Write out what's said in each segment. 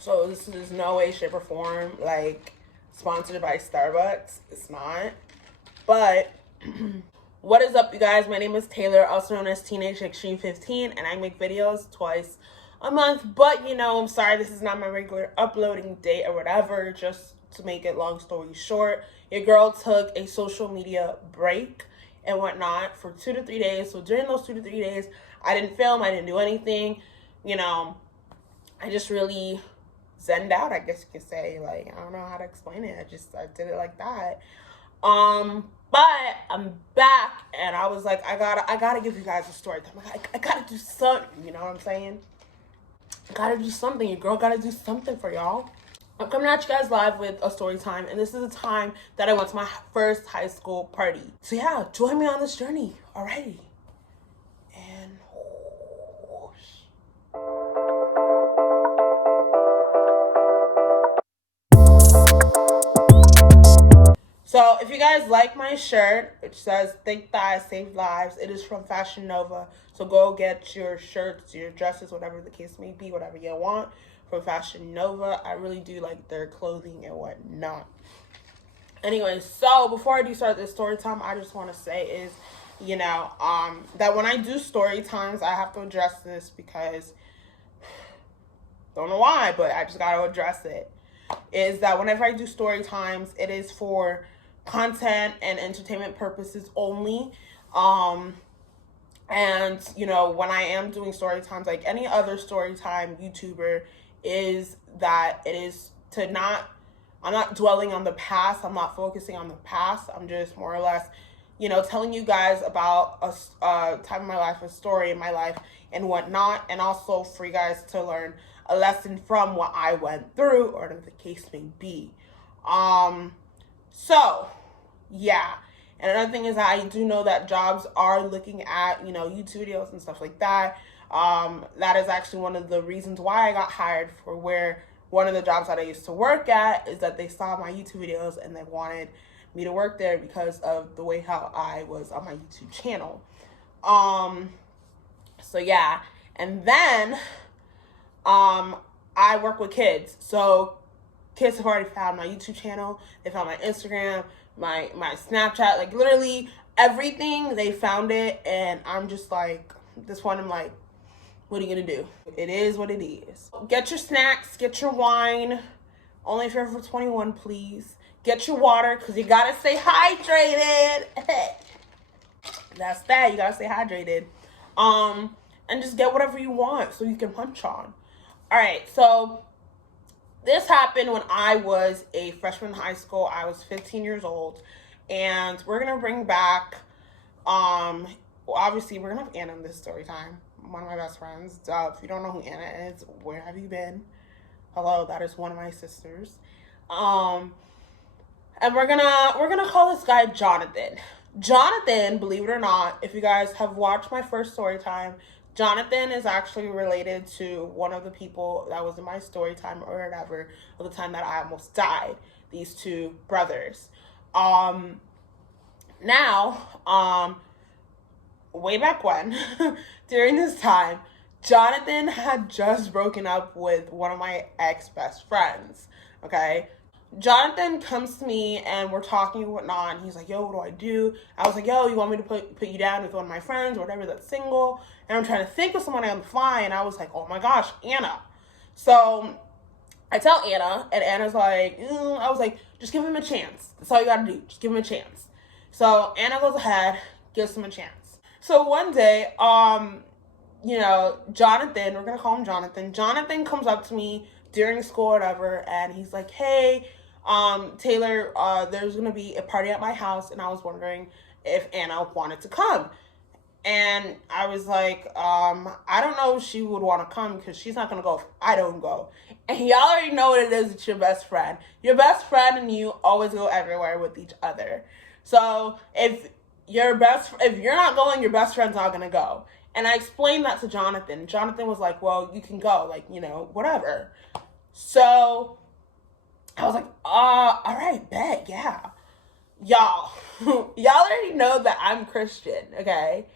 So this is no way, shape, or form like sponsored by Starbucks. It's not. But what is up, you guys? My name is Tayler, also known as Teenage Extreme 15, and I make videos twice a month. But you know, I'm sorry, this is not my regular uploading date or whatever. Just to make it long story short, your girl took a social media break and whatnot for 2 to 3 days. So during those 2 to 3 days, I didn't film, I didn't do anything. You know, I just really zenned out, I guess you could say. Like, I don't know how to explain it. I did it like that. But I'm back, and I was like, I gotta give you guys a story time. I gotta do something, you know what I'm saying? I gotta do something. Your girl gotta do something for y'all. I'm coming at you guys live with a story time, and this is the time that I went to my first high school party. So yeah, join me on this journey. Alrighty. And so if you guys like my shirt, which says "Think Thighs Save Lives," it is from FashionNova. So go get your shirts, your dresses, whatever the case may be, whatever you want from FashionNova. I really do like their clothing and whatnot. Anyway, so before I do start this story time, I just want to say is, you know, that when I do story times, I have to address this because don't know why, but I just got to address it. Is that whenever I do story times, it is for content and entertainment purposes only. And you know, when I am doing story times, like any other story time YouTuber, is that it is to not, I'm not dwelling on the past, I'm not focusing on the past, I'm just more or less, you know, telling you guys about a time in my life, a story in my life and whatnot, and also for you guys to learn a lesson from what I went through, or whatever the case may be. So yeah. And another thing is that I do know that jobs are looking at, you know, YouTube videos and stuff like that. That is actually one of the reasons why I got hired for where one of the jobs that I used to work at, is that they saw my YouTube videos and they wanted me to work there because of the way how I was on my YouTube channel. So yeah. And then I work with kids. So kids have already found my YouTube channel. They found my Instagram, my Snapchat, like literally everything. They found it, and I'm just like, this one, I'm like, what are you gonna do? It is what it is. Get your snacks, get your wine. Only if you're over 21, please. Get your water, because you gotta stay hydrated. That's that, you gotta stay hydrated. And just get whatever you want so you can punch on. All right, so this happened when I was a freshman in high school. I was 15 years old, and we're gonna bring back, well, obviously we're gonna have Anna in this story time, one of my best friends. If you don't know who Anna is, where have you been? Hello, that is one of my sisters. And we're gonna call this guy Jonathan. Jonathan, believe it or not, if you guys have watched my first story time, Jonathan is actually related to one of the people that was in my story time or whatever, at the time that I almost died. These two brothers. Way back when, during this time, Jonathan had just broken up with one of my ex-best friends, okay? Jonathan comes to me, and we're talking and whatnot, and he's like, yo, what do I do? I was like, yo, you want me to put you down with one of my friends or whatever that's single? And I'm trying to think of someone on the fly, and I was like, oh my gosh, Anna. So I tell Anna, and Anna's like, I was like, just give him a chance. That's all you gotta do. Just give him a chance. So Anna goes ahead, gives him a chance. So one day, you know, Jonathan, we're gonna call him Jonathan. Jonathan comes up to me during school or whatever, and he's like, hey, Tayler, there's gonna be a party at my house, and I was wondering if Anna wanted to come. And I was like, I don't know if she would want to come, because she's not gonna go if I don't go. And y'all already know what it is. It's your best friend. Your best friend and you always go everywhere with each other. So if you're not going, your best friend's not gonna go. And I explained that to Jonathan. Jonathan was like, well, you can go, like, you know, whatever. So I was like, all right, bet, yeah. Y'all already know that I'm Christian, okay?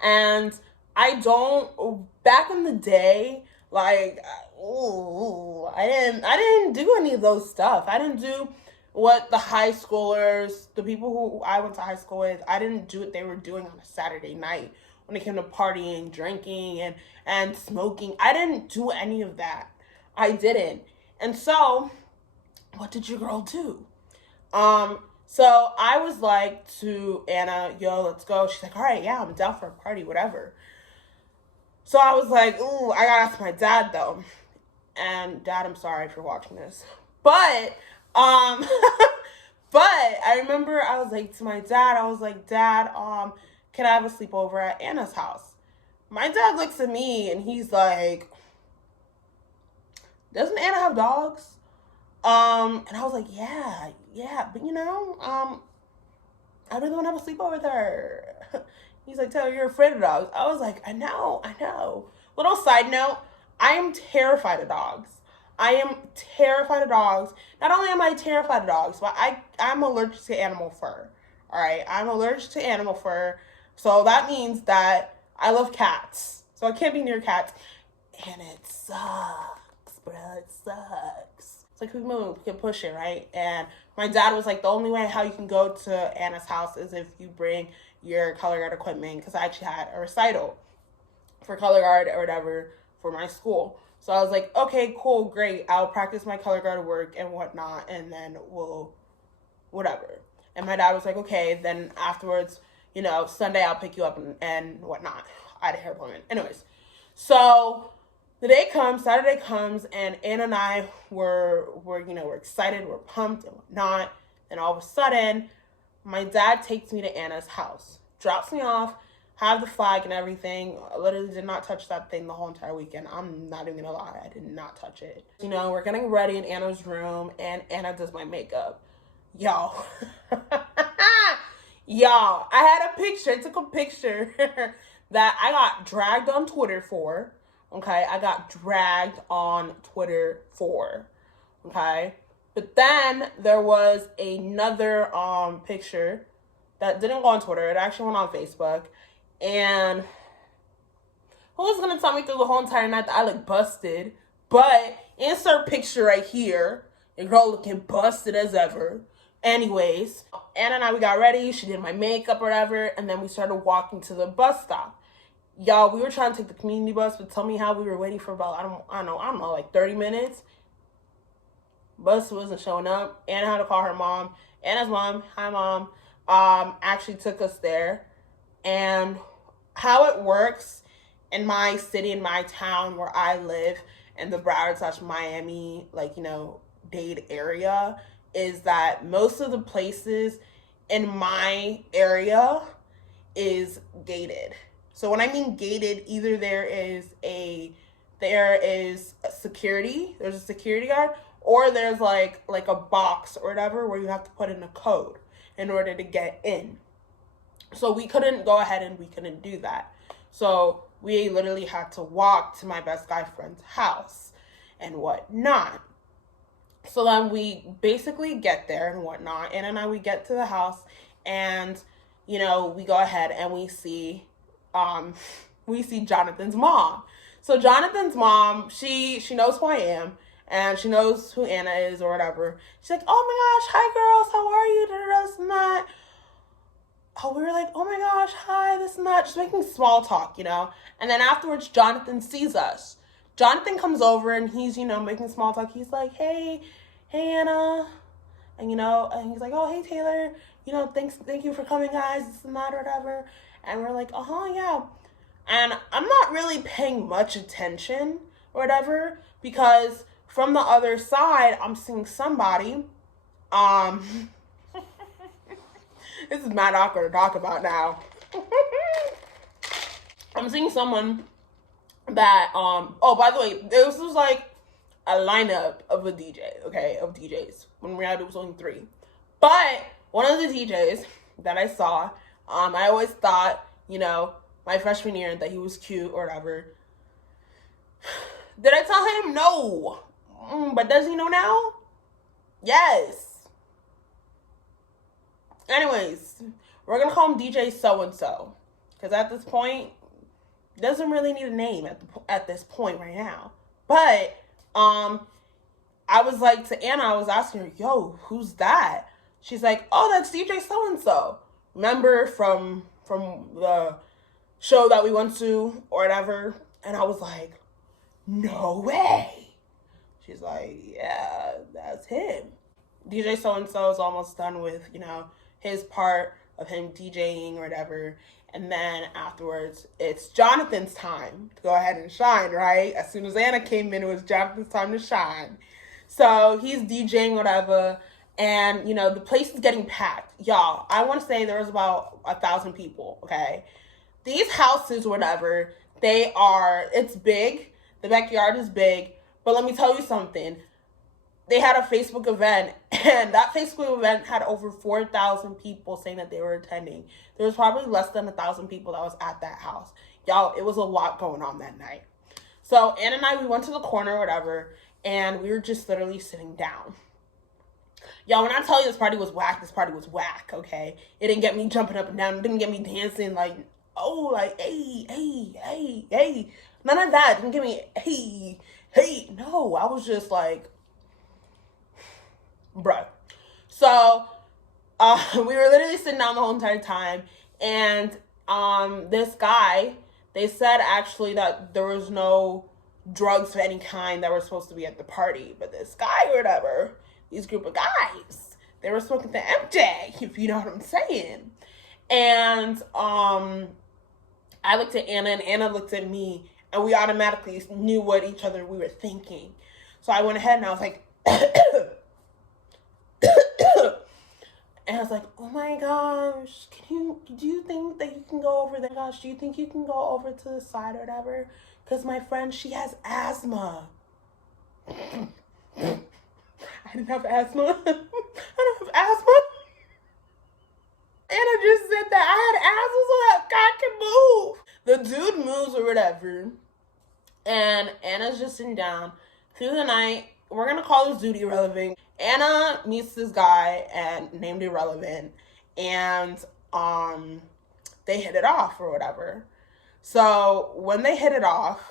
And I don't, back in the day, like, ooh, I didn't do any of those stuff. I didn't do what the high schoolers, the people who I went to high school with, I didn't do what they were doing on a Saturday night when it came to partying, drinking, and smoking. I didn't do any of that. I didn't. And so, what did your girl do? So I was like to Anna, yo, let's go. She's like, all right, yeah, I'm down for a party, whatever. So I was like, ooh, I gotta ask my dad though. And Dad, I'm sorry if you're watching this. But, but I remember I was like to my dad, I was like, Dad, can I have a sleepover at Anna's house? My dad looks at me and he's like, doesn't Anna have dogs? And I was like, yeah, but I really want to have a sleepover with her. He's like, Taylor, you're afraid of dogs. I was like, I know. Little side note, I am terrified of dogs. I am terrified of dogs. Not only am I terrified of dogs, but I'm allergic to animal fur. All right, I'm allergic to animal fur. So that means that I love cats. So I can't be near cats. And it sucks, bro. It sucks. It's like, we can push it, right? And my dad was like, the only way how you can go to Anna's house is if you bring your color guard equipment, because I actually had a recital for color guard or whatever for my school. So I was like, okay, cool, great. I'll practice my color guard work and whatnot, and then we'll whatever. And my dad was like, okay, then afterwards, Sunday I'll pick you up and whatnot. I had a hair appointment. Anyways, so the day comes, Saturday comes, and Anna and I we're excited, we're pumped and whatnot. And all of a sudden, my dad takes me to Anna's house, drops me off, have the flag and everything. I literally did not touch that thing the whole entire weekend. I'm not even gonna lie, I did not touch it. We're getting ready in Anna's room, and Anna does my makeup. Y'all. Y'all, I had a picture, I took a picture that I got dragged on Twitter for. Okay, I got dragged on Twitter for. Okay, but then there was another picture that didn't go on Twitter. It actually went on Facebook. And who's gonna tell me through the whole entire night that I look busted? But insert picture right here. Your girl looking busted as ever. Anyways, Anna and I, we got ready. She did my makeup or whatever. And then we started walking to the bus stop. Y'all, we were trying to take the community bus, but tell me how we were waiting for about, I don't know, like 30 minutes. Bus wasn't showing up. Anna had to call her mom. Anna's mom, hi mom, actually took us there. And how it works in my city, in my town where I live, in the Broward/Miami, Dade area, is that most of the places in my area is gated. So when I mean gated, either there is a security, there's a security guard, or there's like a box or whatever where you have to put in a code in order to get in. So we couldn't go ahead and we couldn't do that. So we literally had to walk to my best guy friend's house and whatnot. So then we basically get there and whatnot. Anna and I, we get to the house and, we go ahead and we see Jonathan's mom. So Jonathan's mom, she knows who I am and she knows who Anna is or whatever. She's like, oh my gosh, hi girls, how are you? This and that. Oh, we were like, oh my gosh, hi, this and that, just making small talk, And then afterwards, Jonathan sees us. Jonathan comes over and he's, making small talk. He's like, hey Anna. And, and he's like, oh, hey, Tayler. Thank you for coming, guys, this and that or whatever. And we're like, yeah. And I'm not really paying much attention or whatever because from the other side, I'm seeing somebody, this is mad awkward to talk about now. I'm seeing someone that, oh, by the way, this was like a lineup of a DJ, okay, of DJs. When reality was only 3. But one of the DJs that I saw, I always thought, my freshman year that he was cute or whatever. Did I tell him? No. But does he know now? Yes. Anyways, we're going to call him DJ so-and-so. Because at this point, doesn't really need a name at this point right now. But I was like to Anna, I was asking her, yo, who's that? She's like, oh, that's DJ so-and-so. Remember from the show that we went to or whatever? And I was like, no way. She's like, yeah, that's him. DJ so-and-so is almost done with, his part of him DJing or whatever. And then afterwards, it's Jonathan's time to go ahead and shine, right? As soon as Anna came in, it was Jonathan's time to shine. So he's DJing, whatever. And, the place is getting packed. Y'all, I want to say there was about 1,000 people, okay? These houses, whatever, it's big. The backyard is big. But let me tell you something. They had a Facebook event, and that Facebook event had over 4,000 people saying that they were attending. There was probably less than 1,000 people that was at that house. Y'all, it was a lot going on that night. So Anna and I, we went to the corner or whatever, and we were just literally sitting down. Y'all, when I tell you this party was whack, okay? It didn't get me jumping up and down. It didn't get me dancing like, oh, like, hey, hey, hey, hey. None of that. It didn't get me, hey, hey. No, I was just like, bruh. So, we were literally sitting down the whole entire time. And this guy, they said actually that there was no drugs of any kind that were supposed to be at the party. But this guy or whatever, these group of guys, they were smoking the MJ, if you know what I'm saying. And I looked at Anna, and Anna looked at me, and we automatically knew what each other we were thinking. So I went ahead and I was like, and I was like, oh my gosh, do you think that you can go over there? Gosh, do you think you can go over to the side or whatever? Because my friend, she has asthma. I didn't have asthma. I don't have asthma. Anna just said that I had asthma so that God can move. The dude moves or whatever. And Anna's just sitting down. Through the night, we're going to call this dude Irrelevant. Anna meets this guy and named Irrelevant. And they hit it off or whatever. So when they hit it off,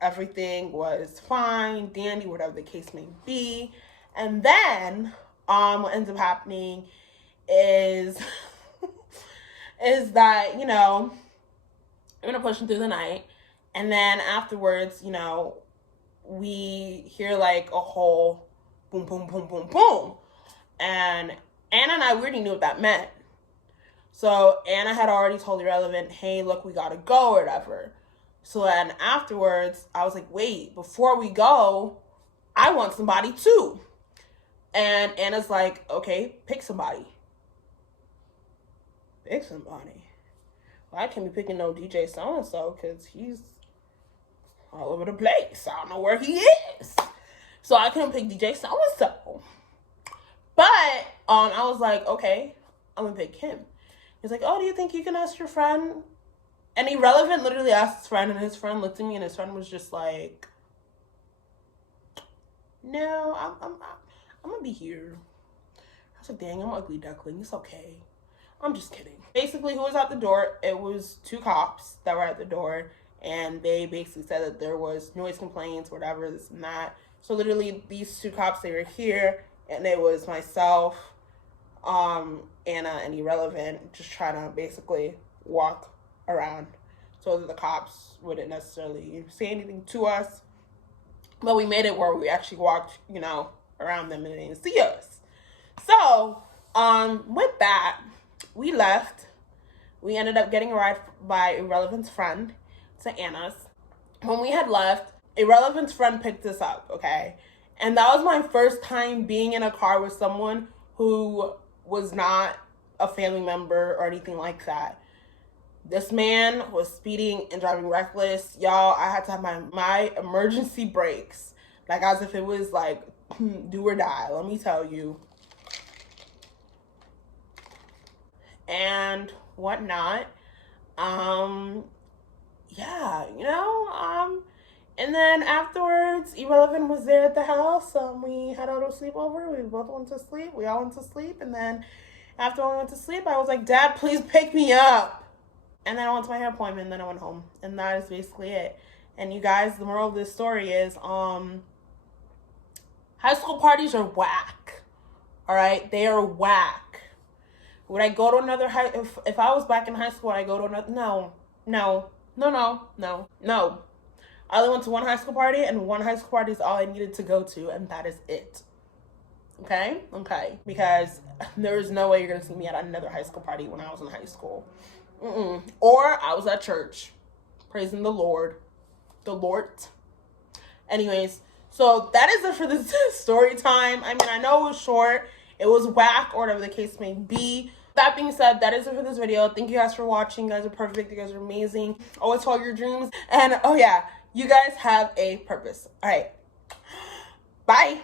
everything was fine, dandy, whatever the case may be. And then what ends up happening is is that, I'm gonna push him through the night. And then afterwards, we hear like a whole boom, boom, boom, boom, boom. And Anna and I already knew what that meant. So Anna had already told Irrelevant, hey, look, we gotta go or whatever. So then afterwards, I was like, wait, before we go, I want somebody too. And Anna's like, okay, pick somebody. Pick somebody. Well, I can't be picking no DJ so-and-so because he's all over the place. I don't know where he is. So I couldn't pick DJ so-and-so. But I was like, okay, I'm going to pick him. He's like, oh, do you think you can ask your friend? And Irrelevant literally asked his friend, and his friend looked at me, and his friend was just like, no, I'm going to be here. I was like, dang, I'm ugly duckling. It's okay. I'm just kidding. Basically, who was at the door? It was 2 cops that were at the door, and they basically said that there was noise complaints, whatever, this and that. So literally, these 2 cops, they were here, and it was myself, Anna, and Irrelevant, just trying to basically walk around so that the cops wouldn't necessarily say anything to us. But we made it where we actually walked, around them, and they didn't see us. So, with that, we left. We ended up getting a ride by Irrelevant's friend to Anna's. When we had left, Irrelevant's friend picked us up, okay? And that was my first time being in a car with someone who was not a family member or anything like that. This man was speeding and driving reckless. Y'all, I had to have my emergency brakes. Like, as if it was like, do or die, let me tell you. And whatnot. Yeah, and then afterwards, Irrelevant was there at the house. We had a little sleepover. We both went to sleep. We all went to sleep. And then after I went to sleep, I was like, Dad, please pick me up. And then I went to my hair appointment, and then I went home. And that is basically it. And you guys, the moral of this story is, high school parties are whack. All right? They are whack. Would I go to another if I was back in high school, would I go to another? No. I only went to one high school party, and one high school party is all I needed to go to, and that is it. Okay? Because there is no way you're going to see me at another high school party when I was in high school. Or I was at church, praising the Lord. Anyways, so that is it for this story time. I mean, I know it was short. It was whack, or whatever the case may be. That being said, that is it for this video. Thank you guys for watching. You guys are perfect. You guys are amazing. Always follow your dreams. And, oh yeah, you guys have a purpose. All right. Bye.